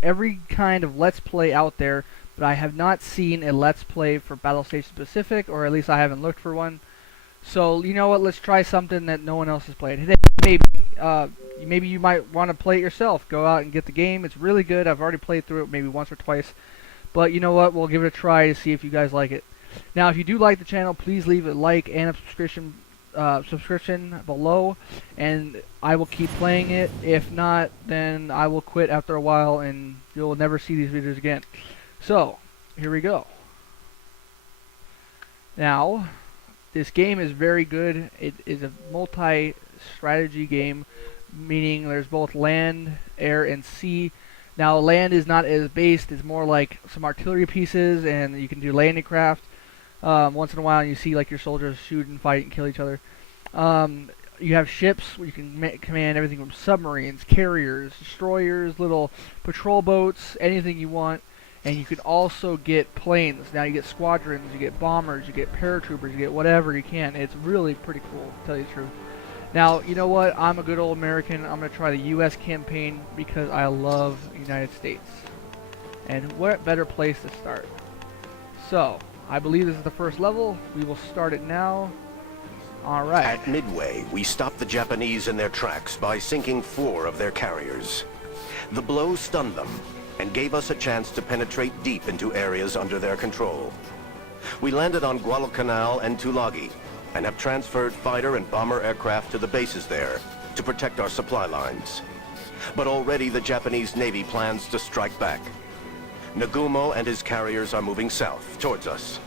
Every kind of Let's Play out there, but I have not seen a Let's Play for Battlestation specific, or at least I haven't looked for one. So you know what? Let's try something that no one else has played. Maybe, maybe you might want to play it yourself. Go out and get the game. It's really good. I've already played through it maybe once or twice. But you know what? We'll give it a try to see if you guys like it. Now, if you do like the channel, please leave a like and a subscription below, and I will keep playing it. If not, then I will quit after a while, and you'll never see these videos again. So, here we go. Now, this game is very good. It is a multi-strategy game, meaning there's both land, air, and sea. Now, land is not as based. It's more like some artillery pieces, and you can do landing craft. Once in a while, you see like your soldiers shoot and fight and kill each other. You have ships where you can command everything from submarines, carriers, destroyers, little patrol boats, anything you want. And you can also get planes. Now you get squadrons, you get bombers, you get paratroopers, you get whatever you can. It's really pretty cool, to tell you the truth. Now, you know what? I'm a good old American. I'm going to try the U.S. campaign because I love the United States. And what better place to start? So, I believe this is the first level. We will start it now. Alright. At Midway, we stopped the Japanese in their tracks by sinking 4 of their carriers. The blow stunned them and gave us a chance to penetrate deep into areas under their control. We landed on Guadalcanal and Tulagi and have transferred fighter and bomber aircraft to the bases there to protect our supply lines. But already the Japanese Navy plans to strike back. Nagumo and his carriers are moving south towards us.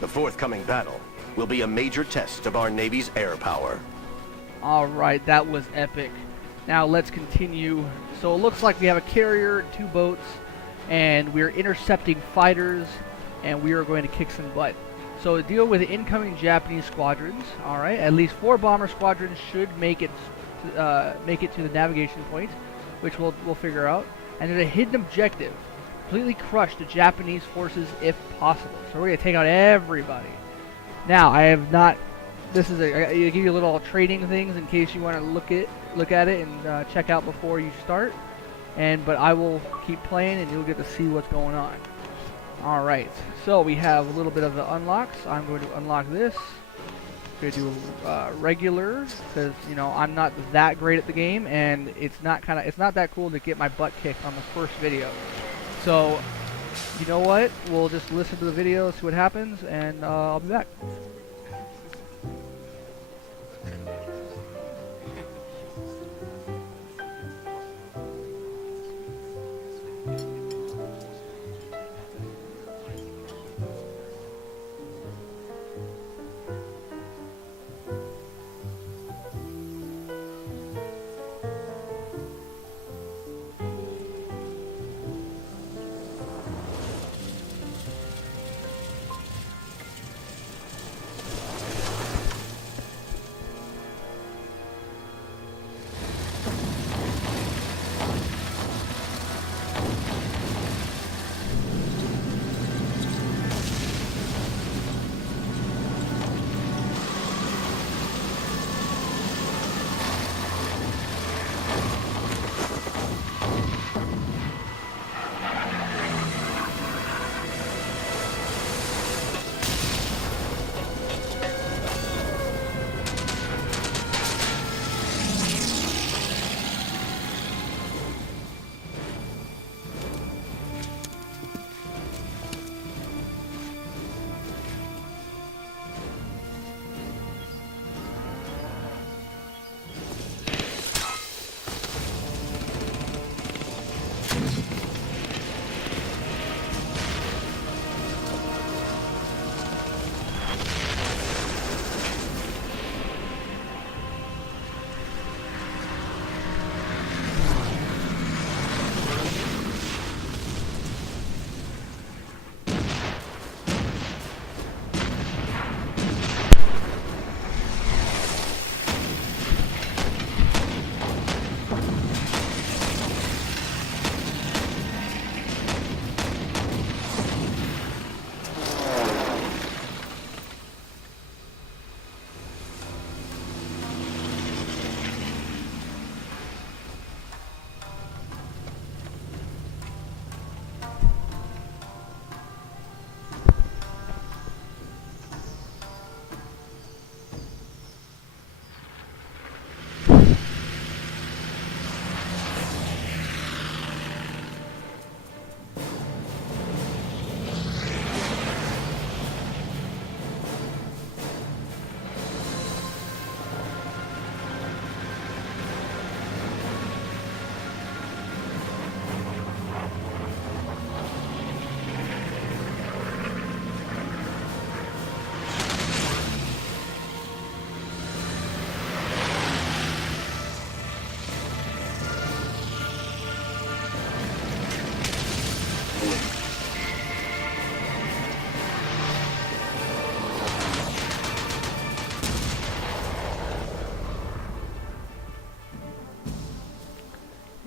The forthcoming battle will be a major test of our Navy's air power. Alright, that was epic. Now let's continue. So it looks like we have a carrier, 2 boats, and we're intercepting fighters, and we are going to kick some butt. So to deal with the incoming Japanese squadrons, alright, at least 4 bomber squadrons should make it to the navigation point, which we'll figure out. And there's a hidden objective. Completely crush the Japanese forces if possible. So we're going to take out everybody. Now, I have not... This is I give you little trading things in case you want to look at it and check out before you start. But I will keep playing and you'll get to see what's going on. Alright, so we have a little bit of the unlocks. I'm going to unlock this. I'm going to do regular because you know I'm not that great at the game, and it's not that cool to get my butt kicked on the first video. So you know what? We'll just listen to the video, see what happens, and I'll be back.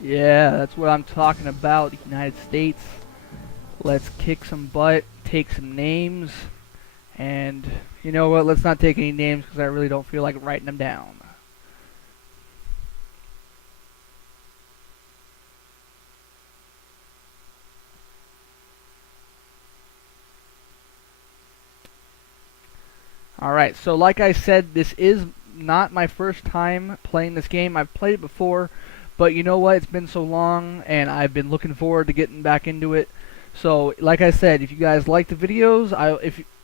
Yeah, that's what I'm talking about, United States. Let's kick some butt, take some names, and you know what? Let's not take any names because I really don't feel like writing them down. Alright, so like I said, this is not my first time playing this game. I've played it before, but you know what? It's been so long, and I've been looking forward to getting back into it. So, like I said, if you guys like the videos,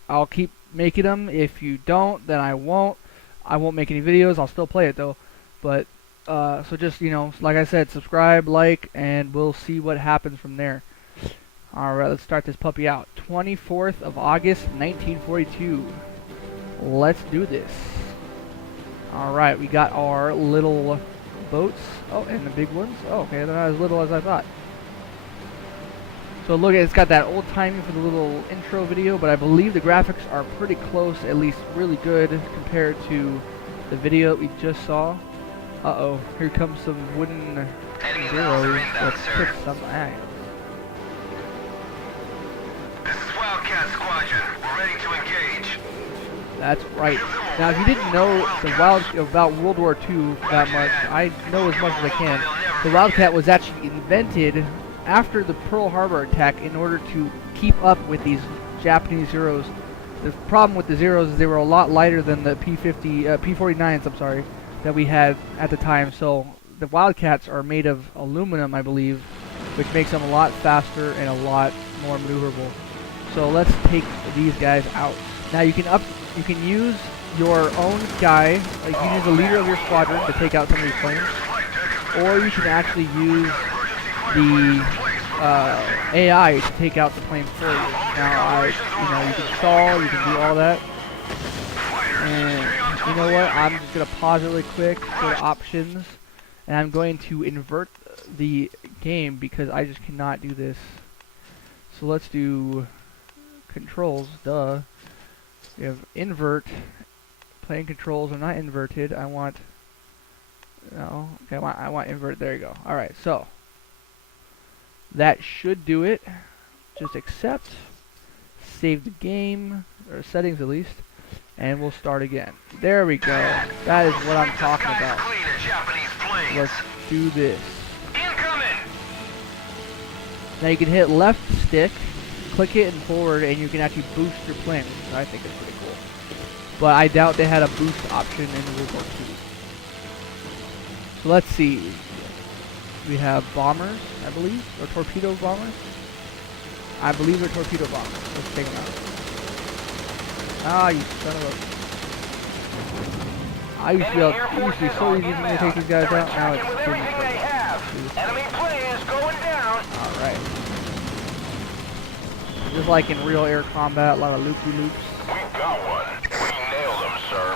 I'll keep making them. If you don't, then I won't. I won't make any videos. I'll still play it though. But so just like I said, subscribe, like, and we'll see what happens from there. All right, let's start this puppy out. 24th of August, 1942. Let's do this. All right, we got our little boats. Oh, and the big ones. Oh, okay, they're not as little as I thought. So look, it's got that old timing for the little intro video, but I believe the graphics are pretty close, at least really good compared to the video we just saw. Uh-oh, here comes some wooden zeros. Let's kick some ass. This is Wildcat Squadron. We're ready to engage. That's right. Now, if you didn't know about World War II that much, I know as much as I can. The Wildcat was actually invented after the Pearl Harbor attack in order to keep up with these Japanese Zeros. The problem with the Zeros is they were a lot lighter than the P-49s, I'm sorry, that we had at the time. So the Wildcats are made of aluminum, I believe, which makes them a lot faster and a lot more maneuverable. So let's take these guys out. Now you can use your own guy, you can use the leader of your squadron to take out some of these planes, or you can actually use the AI to take out the planes for you. Now, you can stall, you can do all that, and you know what? I'm just gonna pause it really quick, go to options, and I'm going to invert the game because I just cannot do this. So let's do controls. Duh. We have invert. Plane controls are not inverted. I want I want invert. There you go. All right, so that should do it. Just accept, save the game, or settings at least, and we'll start again. There we go. That is what I'm talking about. Let's do this. Now you can hit left stick, click it and forward, and you can actually boost your plane, which I think is pretty cool. But I doubt they had a boost option in World War II. So let's see. We have bombers, I believe, or torpedo bombers. I believe they're torpedo bombers. Let's take them out. Ah, you son of a... I used to be so easy for me to take these guys out. Now it's getting Enemy planes going down. all right. Just like in real air combat, a lot of loopy-loops. We got one. We nailed them, sir.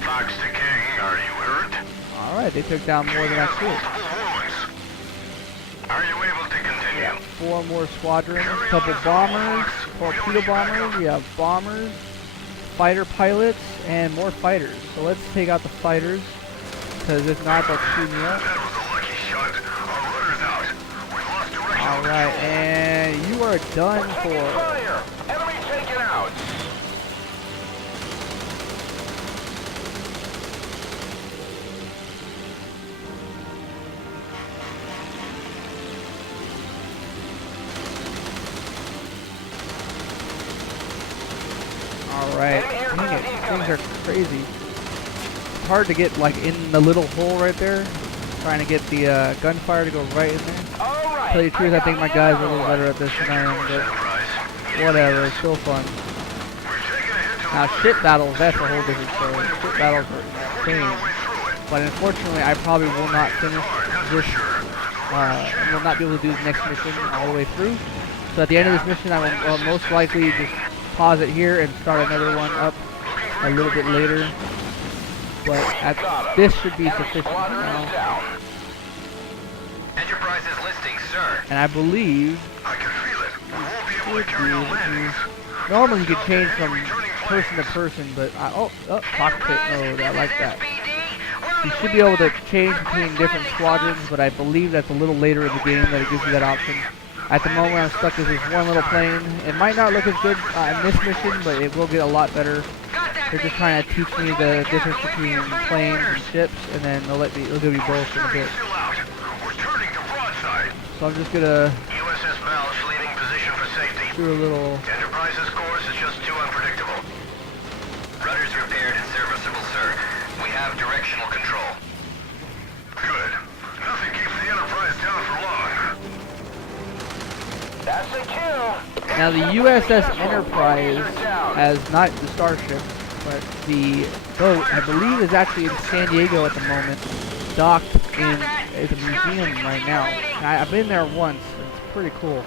Fox to King, are you hurt? Alright, they took down more than I could. Are you able to continue? Yeah, 4 more squadrons, a couple bombers, torpedo bombers, we have bombers, fighter pilots, and more fighters. So let's take out the fighters, because if not, they'll chew me up. That was a lucky shot. Our rudder's out. We've lost direction. Alright, and you are done for. Fire! Enemy taken out. Alright, dang it, things are crazy. It's hard to get like in the little hole right there. Trying to get the gunfire to go right in there. To tell you the truth, I think my guys are a little better at this than I am, but whatever, it's still fun. Now ship battles, that's a whole different story. Ship battles are insane. But unfortunately, I probably will not finish this, will not be able to do the next mission all the way through. So at the end of this mission, I will most likely just pause it here and start another one up a little bit later. But this should be sufficient now. Enterprise is listing, sir. And I believe I can feel it. We won't be able to carry our landings. normally you can change from person to person, but cockpit mode, I like that. SPD, we're You should be able to change between different squadrons, but I believe that's a little later in the game that it gives you that option. At the moment, I'm stuck with this one little plane. It might not look as good in this mission, but it will get a lot better. They're just trying to teach me the difference between planes and ships, and then they'll give you both in a bit. So I'm just gonna USS Valve leaving position for safety. do a little. Enterprise's course is just too unpredictable. Rudders repaired and serviceable, sir. We have directional control. Good. Nothing keeps the Enterprise down for long. That's a kill. Now the USS Enterprise, as not the starship, but the boat, I believe, is actually in San Diego at the moment, docked in the museum right now. I've been there once. It's pretty cool.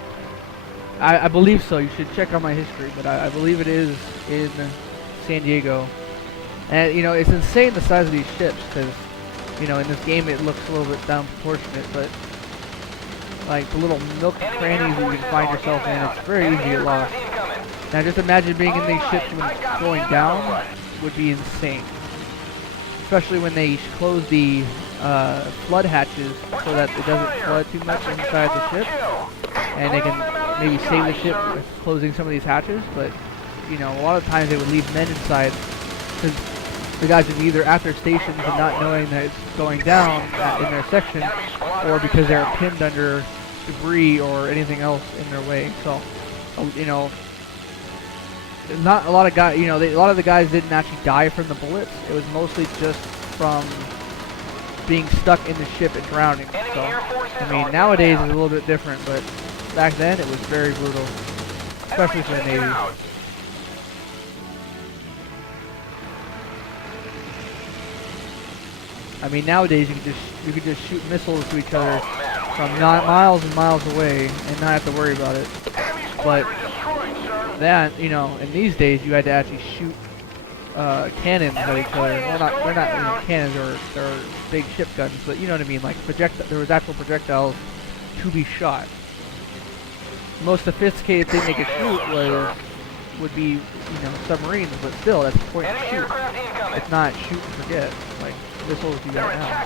I believe so. You should check on my history, but I believe it is in San Diego. And you know, it's insane the size of these ships, because you know, in this game it looks a little bit down proportionate, but like the little nook crannies that you can find yourself in, it's very easy to get lost. Now just imagine being in these ships when it's going down would be insane. Especially when they close the flood hatches so that it doesn't flood too much inside the ship. And they can maybe save the ship by closing some of these hatches, but you know, a lot of times they would leave men inside because the guys would be either at their stations and not knowing that it's going down in their section, or because they're pinned under debris or anything else in their way. So, you know, not a lot of guys. You know, a lot of the guys didn't actually die from the bullets. It was mostly just from being stuck in the ship and drowning. So, I mean, nowadays it's a little bit different, but back then it was very brutal, especially for the Navy. I mean, nowadays you could just shoot missiles to each other from miles and miles away and not have to worry about it. But that, you know, in these days you had to actually shoot cannons at each other. They're not cannons, they're big ship guns, but you know what I mean. Like there was actual projectiles to be shot. The most sophisticated thing they could shoot would be, you know, submarines, but still, that's the point of shoot. It's not shoot and forget, like missiles do that now.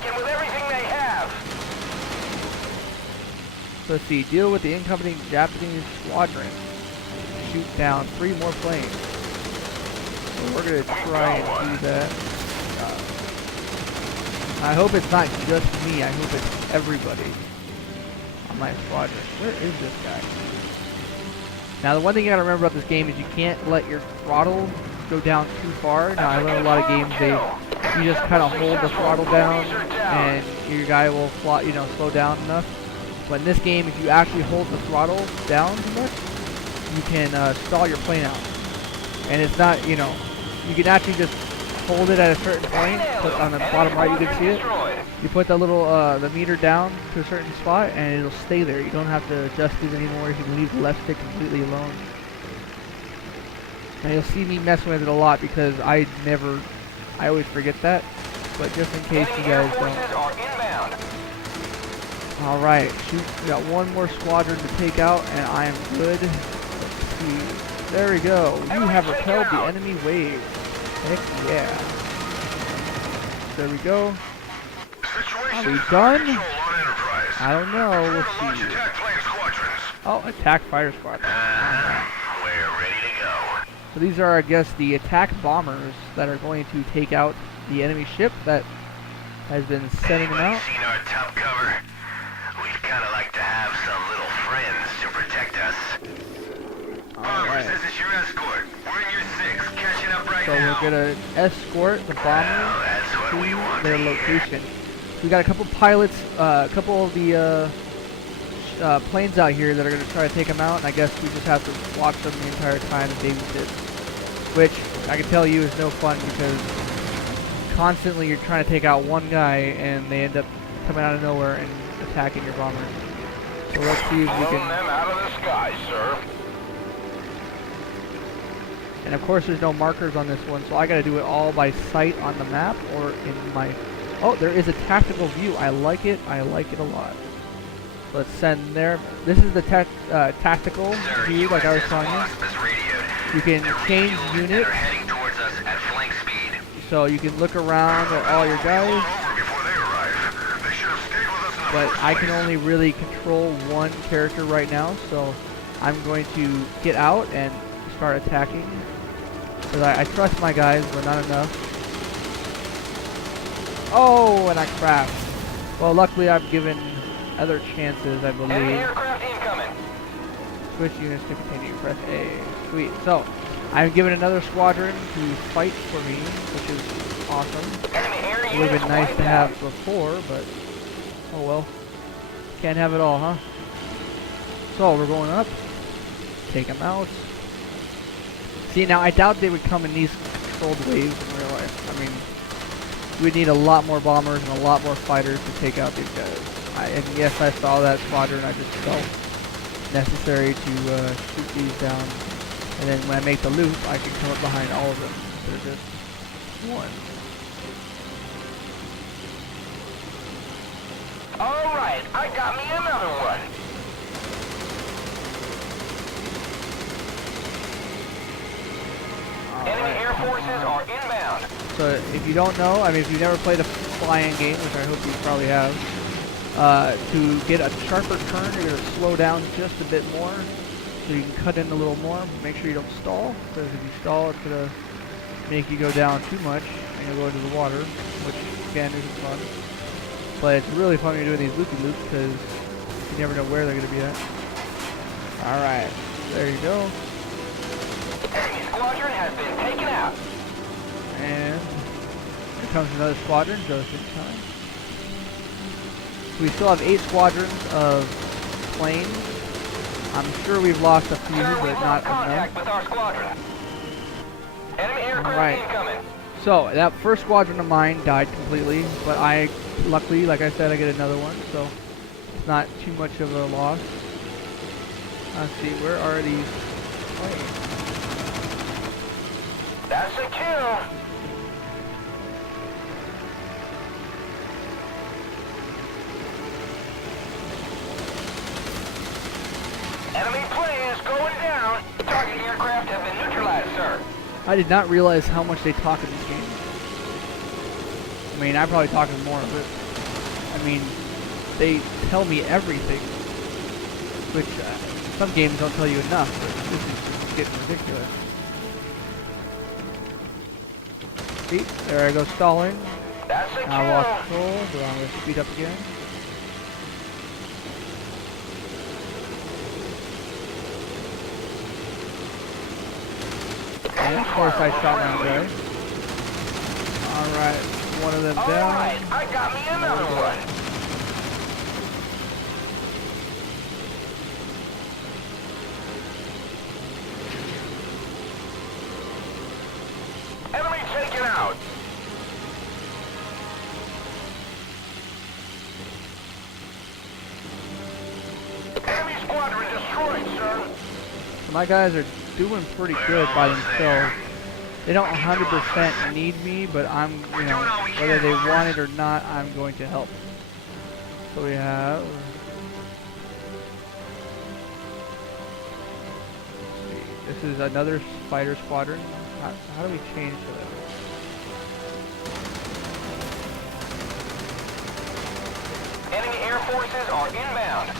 So let's see, deal with the incoming Japanese squadron. Shoot down 3 more planes. So we're gonna try and do that. I hope it's not just me, I hope it's everybody on my squadron. Where is this guy? Now the one thing you gotta remember about this game is you can't let your throttle go down too far. Now I learned a lot of games you just kind of hold the throttle down and your guy will fly, you know, slow down enough. But in this game, if you actually hold the throttle down too much, you can stall your plane out. And it's not, you know, you can actually just hold it at a certain point. Put on the bottom right, you can see it. You put the little the meter down to a certain spot, and it'll stay there. You don't have to adjust it anymore. You can leave the left stick completely alone. Now you'll see me messing with it a lot because I always forget that. But just in case you guys don't. Alright, shoot, we got one more squadron to take out, and I am good. Let's see. There we go. You have repelled the enemy wave. Heck yeah. There we go. Are we done? I don't know. We'll see. Oh, attack fighter squadron. We're ready to go. So these are, I guess, the attack bombers that are going to take out the enemy ship that has been sending them out. Seen our top cover? We'd kind of like to have some little friends to protect us. Bombers, this is your escort. We're in your 6, catching up right now. So we're gonna escort the bombers to their location. We got a couple pilots, a couple of the planes out here that are gonna try to take them out, and I guess we just have to watch them the entire time and babysit. Which I can tell you is no fun because constantly you're trying to take out one guy and they end up coming out of nowhere and attacking your bombers. So let's see if we can. Them out of the sky, sir. And of course there's no markers on this one, so I gotta do it all by sight on the map or in my... Oh, there is a tactical view. I like it a lot. Let's send there. This is the tactical view, like I was telling you. You can change units. So you can look around at all your guys. but I can only really control one character right now, so I'm going to get out and start attacking. Because I trust my guys, but not enough. Oh, and I crashed. Well, luckily I've given other chances, I believe. Enemy aircraft incoming. Switch units to continue. Press A. Sweet. So, I've given another squadron to fight for me, which is awesome. Enemy air It would have units been nice to wiped have out. before, but oh well. Can't have it all, huh? So, we're going up. Take them out. See, now I doubt they would come in these controlled waves in real life. I mean, we'd need a lot more bombers and a lot more fighters to take out these guys. And yes, I saw that squadron. I just felt necessary to shoot these down. And then when I make the loop, I can come up behind all of them instead of just one. Alright, I got me another one. Enemy air forces are inbound. So if you don't know, I mean, if you've never played a flying game, which I hope you probably have, to get a sharper turn, you're going to slow down just a bit more, so you can cut in a little more. Make sure you don't stall, because if you stall, it's going to make you go down too much, and you'll go into the water, which again isn't fun. But it's really fun when you're doing these loopy-loops, because you never know where they're going to be at. Alright, there you go. Enemy squadron has been taken out. And here comes another squadron, just in time. So we still have 8 squadrons of planes. I'm sure we've lost a few, Sir, but we've not lost contact enough. with our squadron. Enemy aircraft Alright. incoming. So that first squadron of mine died completely, but I, luckily, like I said, I get another one, so it's not too much of a loss. Let's see, where are these planes? That's a kill. Enemy planes going down. Target aircraft have been neutralized, sir. I did not realize how much they talk in this game. I mean, I probably talk more of it. I mean, they tell me everything, which some games don't tell you enough, but this is just getting ridiculous. See, there I go stalling. That's a Now I lost kill. control, but I'm going to speed up again. And of course I shot my guy. Alright, one of them down. Alright, I got me another one. Enemy taken out. Enemy squadron destroyed, sir. So my guys are doing pretty good by themselves. They don't 100% need me, but I'm, you know, whether they want it or not, I'm going to help. So we have... let's see, this is another fighter squadron. How do we change to that? Enemy air forces are inbound.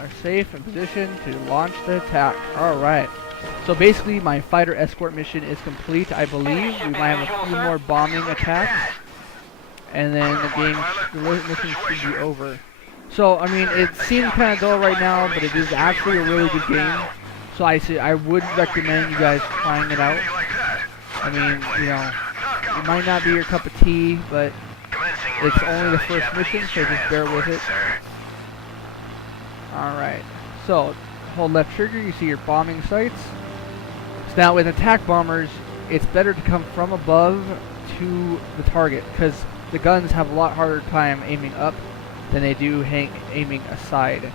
Are safe in position to launch the attack. Alright. So basically my fighter escort mission is complete, I believe. We might have a few more bombing attacks. And then the mission should be over. So, I mean, it seems kind of dull right now, but it is actually a really good game. So I would recommend you guys trying it out. I mean, you know, it might not be your cup of tea, but it's only the first mission, so just bear with it. Alright, so hold left trigger, you see your bombing sights. So now with attack bombers, it's better to come from above to the target, because the guns have a lot harder time aiming up than they do aiming aside.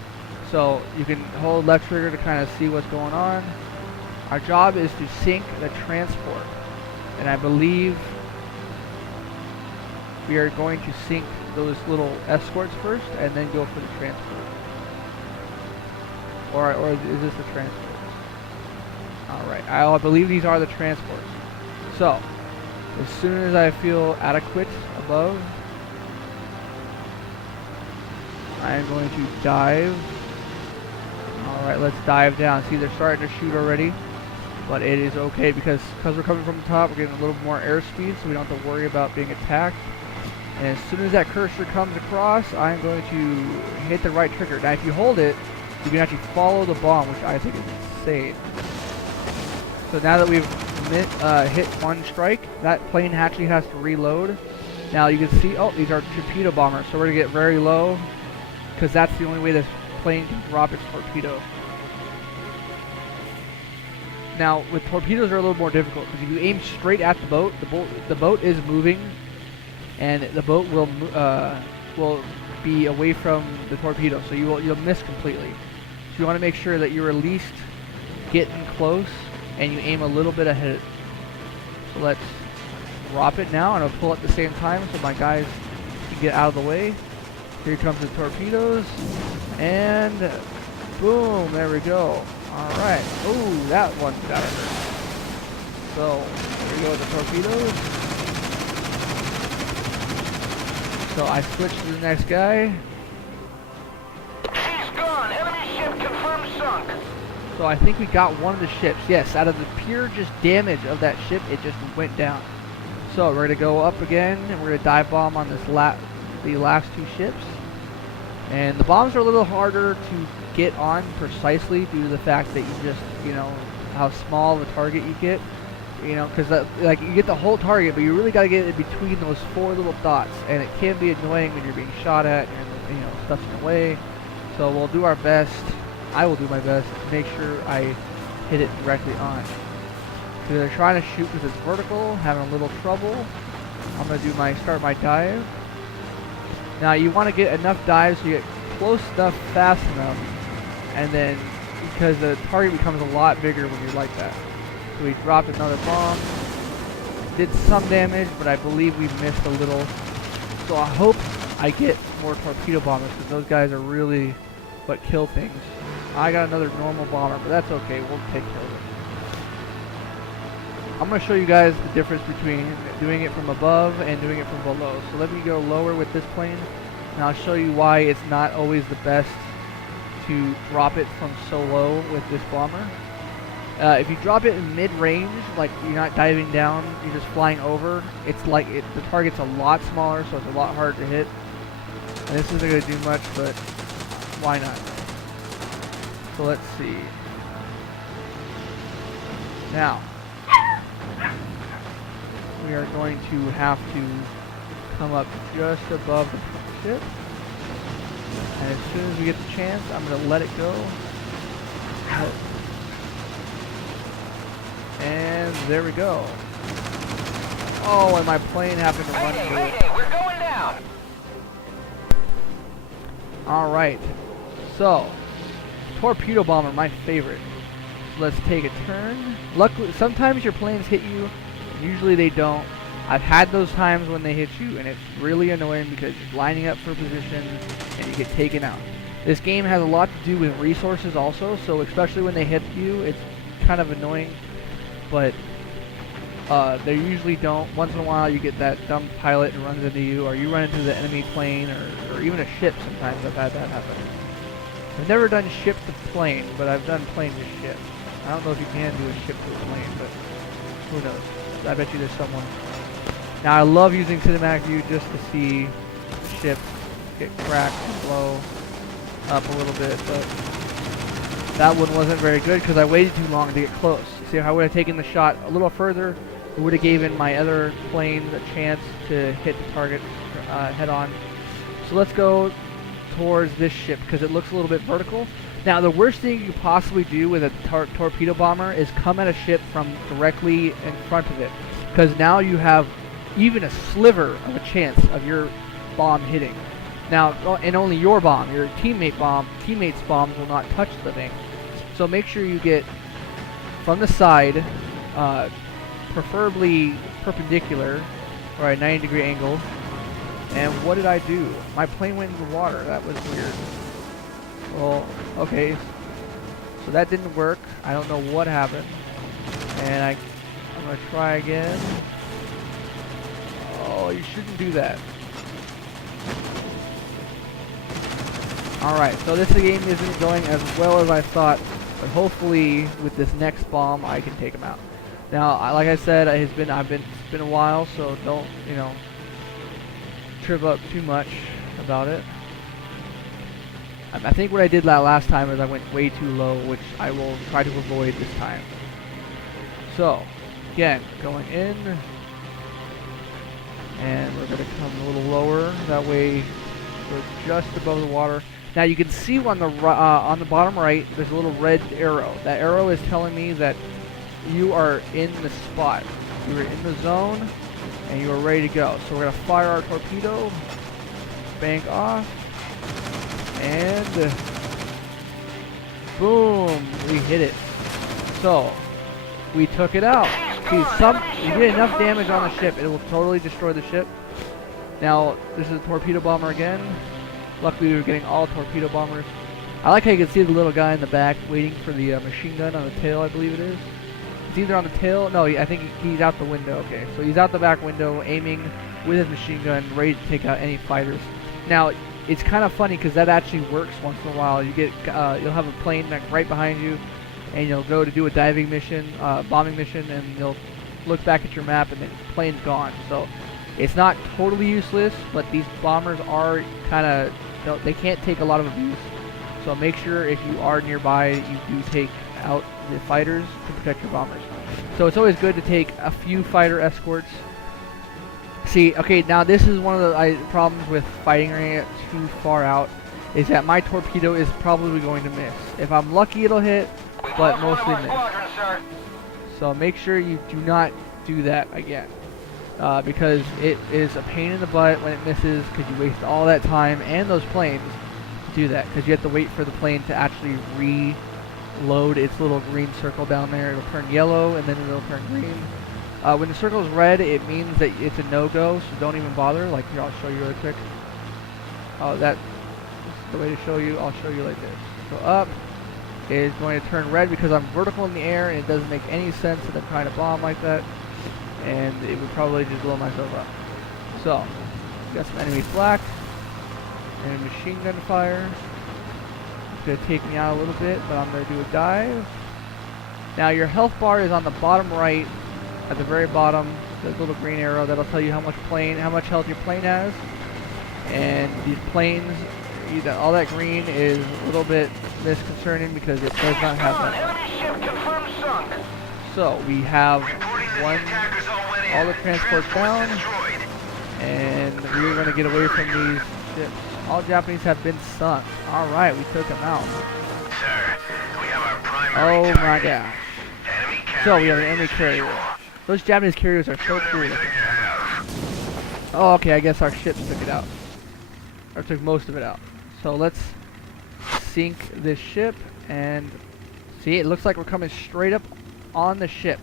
So you can hold left trigger to kind of see what's going on. Our job is to sink the transport, and I believe we are going to sink those little escorts first and then go for the transport. Or is this the transport? Alright, I believe these are the transports. So, as soon as I feel adequate above, I'm going to dive. Alright, let's dive down. See, they're starting to shoot already. But it is okay because we're coming from the top, we're getting a little more airspeed, so we don't have to worry about being attacked. And as soon as that cursor comes across, I'm going to hit the right trigger. Now, if you hold it, you can actually follow the bomb, which I think is insane. So now that we've hit one strike, that plane actually has to reload. Now you can see, oh, these are torpedo bombers, so we're going to get very low, because that's the only way this plane can drop its torpedo. Now, with torpedoes are a little more difficult, because if you aim straight at the boat is moving, and the boat will be away from the torpedo, so you'll miss completely. So you want to make sure that you're at least getting close, and you aim a little bit ahead. So let's drop it now, and I'll pull at the same time so my guys can get out of the way. Here comes the torpedoes, and boom, there we go. Alright, ooh, that one got hurt. So, here we go with the torpedoes. So I switch to the next guy. She's gone. Enemy ship confirmed sunk. So I think we got one of the ships. Yes, out of the pure just damage of that ship, it just went down. So we're going to go up again, and we're going to dive bomb on this the last two ships. And the bombs are a little harder to get on precisely due to the fact that you just, you know, how small the target you get. You know, because like you get the whole target, but you really got to get in between those four little dots, and it can be annoying when you're being shot at and, you know, stuff's in the way. So we'll do our best. I will do my best to make sure I hit it directly on. So they're trying to shoot because it's vertical, having a little trouble. I'm going to do start my dive. Now you want to get enough dives so you get close enough, fast enough, and then because the target becomes a lot bigger when you're like that. So we dropped another bomb, did some damage, but I believe we missed a little. So I hope I get more torpedo bombers because those guys are really what kill things. I got another normal bomber, but that's okay. We'll take care of it. I'm going to show you guys the difference between doing it from above and doing it from below. So let me go lower with this plane, and I'll show you why it's not always the best to drop it from so low with this bomber. If you drop it in mid-range, like you're not diving down, you're just flying over, it's like the target's a lot smaller, so it's a lot harder to hit. And this isn't going to do much, but why not? So let's see. Now, we are going to have to come up just above the ship. And as soon as we get the chance, I'm going to let it go. And there we go. Oh, and my plane happened to run into it. We're going down. Alright. So, torpedo bomber, my favorite. Let's take a turn. Luckily, sometimes your planes hit you. Usually they don't. I've had those times when they hit you, and it's really annoying because you're lining up for position and you get taken out. This game has a lot to do with resources also, so especially when they hit you, it's kind of annoying. But they usually don't. Once in a while you get that dumb pilot who runs into you, or you run into the enemy plane, or even a ship. Sometimes I've had that happen. I've never done ship to plane, but I've done plane to ship. I don't know if you can do a ship to a plane, but who knows. I bet you there's someone. Now I love using cinematic view just to see the ship get cracked and blow up a little bit, but that one wasn't very good because I waited too long to get close. See, if I would have taken the shot a little further, it would have given my other plane a chance to hit the target head on. So let's go towards this ship because it looks a little bit vertical. Now the worst thing you could possibly do with a torpedo bomber is come at a ship from directly in front of it, because now you have even a sliver of a chance of your bomb hitting. Now, and only your bomb, your teammates' bombs will not touch the thing. So make sure you get from the side, preferably perpendicular, or at a 90-degree angle. And what did I do? My plane went into the water. That was weird. Well, okay. So that didn't work. I don't know what happened. And I'm going to try again. Oh, you shouldn't do that. Alright, so this game isn't going as well as I thought, but hopefully with this next bomb I can take him out. Now, like I said, it's been a while, so don't, you know, trip up too much about it. I think what I did last time is I went way too low, which I will try to avoid this time. So, again, going in, and we're going to come a little lower. That way, we're just above the water. Now you can see on the bottom right, there's a little red arrow. That arrow is telling me that you are in the spot. You are in the zone, and you are ready to go. So we're going to fire our torpedo, bank off, and boom, we hit it. So we took it out. See, you get enough damage on the ship, it will totally destroy the ship. Now this is a torpedo bomber again. Luckily we were getting all torpedo bombers. I like how you can see the little guy in the back waiting for the machine gun on the tail, I believe it is. It's either on the tail, no, I think he's out the window. Okay, so he's out the back window aiming with his machine gun, ready to take out any fighters. Now, it's kind of funny because that actually works once in a while. You get, you'll have a plane like right behind you, and you'll go to do a diving mission, bombing mission, and you'll look back at your map, and then the plane's gone. So it's not totally useless, but these bombers are kind of, they can't take a lot of abuse. So make sure if you are nearby, you do take out the fighters to protect your bombers. So it's always good to take a few fighter escorts. See, okay, now this is one of the problems with fighting it too far out, is that my torpedo is probably going to miss. If I'm lucky, it'll hit, but mostly miss. So make sure you do not do that again, because it is a pain in the butt when it misses, because you waste all that time and those planes to do that, because you have to wait for the plane to actually reload its little green circle down there. It'll turn yellow and then it'll turn green. When the circle is red, it means that it's a no-go, so don't even bother. Like here, I'll show you really quick. Oh, that's the way to show you. I'll show you like this. So up is going to turn red because I'm vertical in the air, and it doesn't make any sense that I'm trying to bomb like that, and it would probably just blow myself up. So, got some enemy flak and machine gun fire. It's going to take me out a little bit, but I'm going to do a dive. Now your health bar is on the bottom right, at the very bottom. There's a little green arrow that'll tell you how much health your plane has. And these planes, all that green is a little bit disconcerting because it does not have that. So we have all the transports down, and we're going to get away from these ships. All Japanese have been sunk. All right, we took them out. Sir, we have our primary Oh my gosh. So we have an enemy carrier. Those Japanese carriers are so cool. Oh, okay, I guess our ships took it out. Or took most of it out. So let's sink this ship, and see, it looks like we're coming straight up on the ship.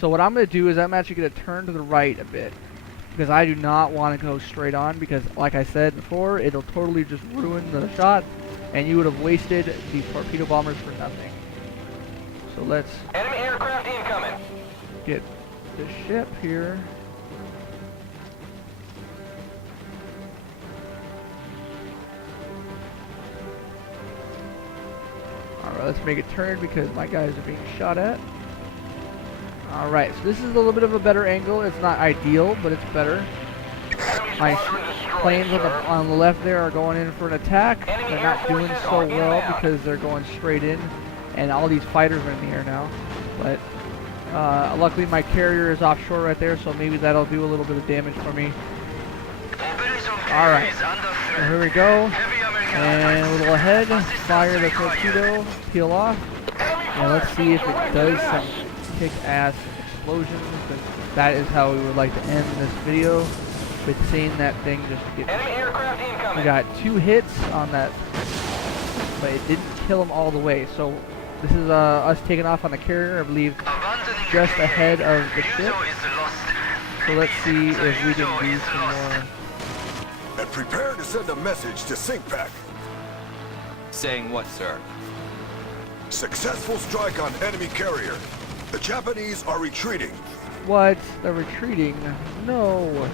So what I'm going to do is I'm actually going to turn to the right a bit, because I do not want to go straight on, because like I said before, it'll totally just ruin the shot, and you would have wasted these torpedo bombers for nothing. So let's enemy aircraft incoming. get the ship here. Alright, let's make a turn because my guys are being shot at. Alright, so this is a little bit of a better angle. It's not ideal, but it's better. My planes on the left there are going in for an attack. They're not doing so well because they're going straight in, and all these fighters are in the air now. But luckily my carrier is offshore right there, so maybe that'll do a little bit of damage for me. Alright, so here we go. And a little ahead, fire the torpedo, peel off, and let's see if it does some kick-ass explosions. That is how we would like to end this video, with seeing that thing just get... We got 2 hits on that, but it didn't kill them all the way. So this is us taking off on the carrier, I believe, just ahead of the ship. So let's see if we can do some more. And prepare to send a message to SyncPack. Saying what, sir? Successful strike on enemy carrier. The Japanese are retreating. What? They're retreating? No.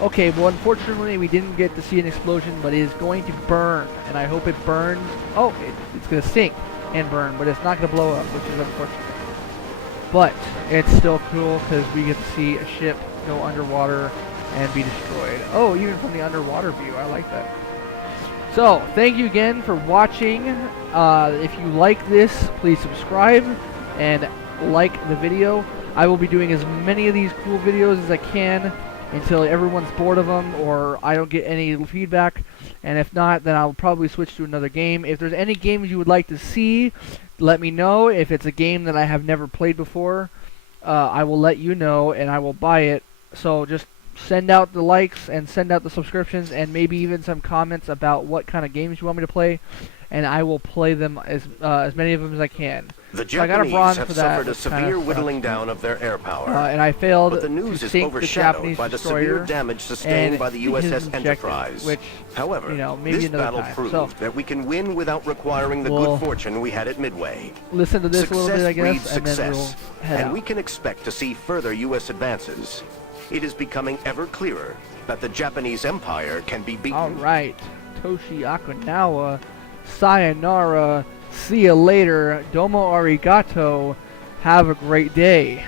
Okay, well, unfortunately, we didn't get to see an explosion, but it is going to burn, and I hope it burns. Oh, it's going to sink and burn, but it's not going to blow up, which is unfortunate. But it's still cool because we get to see a ship go underwater and be destroyed. Oh, even from the underwater view, I like that. So, thank you again for watching. If you like this, please subscribe and like the video. I will be doing as many of these cool videos as I can until everyone's bored of them or I don't get any feedback. And if not, then I'll probably switch to another game. If there's any games you would like to see, let me know. If it's a game that I have never played before, I will let you know and I will buy it. So just send out the likes and send out the subscriptions and maybe even some comments about what kind of games you want me to play, and I will play them as many of them as I can. The So I got a Japanese bronze have for that, suffered a which kinda severe sucks. whittling down of their air power. And I failed But the news to is sink the overshadowed Japanese by the destroyer severe damage sustained and by the his USS objective, Enterprise. which, However, you know, maybe this another battle time. proved So, that we can win without requiring the we'll good fortune we had at Midway. listen to this a little bit, I breeds guess, and then we'll success, head and out. we can expect to see further U.S. advances. It is becoming ever clearer that the Japanese Empire can be beaten. All right, Toshi Okinawa, sayonara, see you later, domo arigato, have a great day.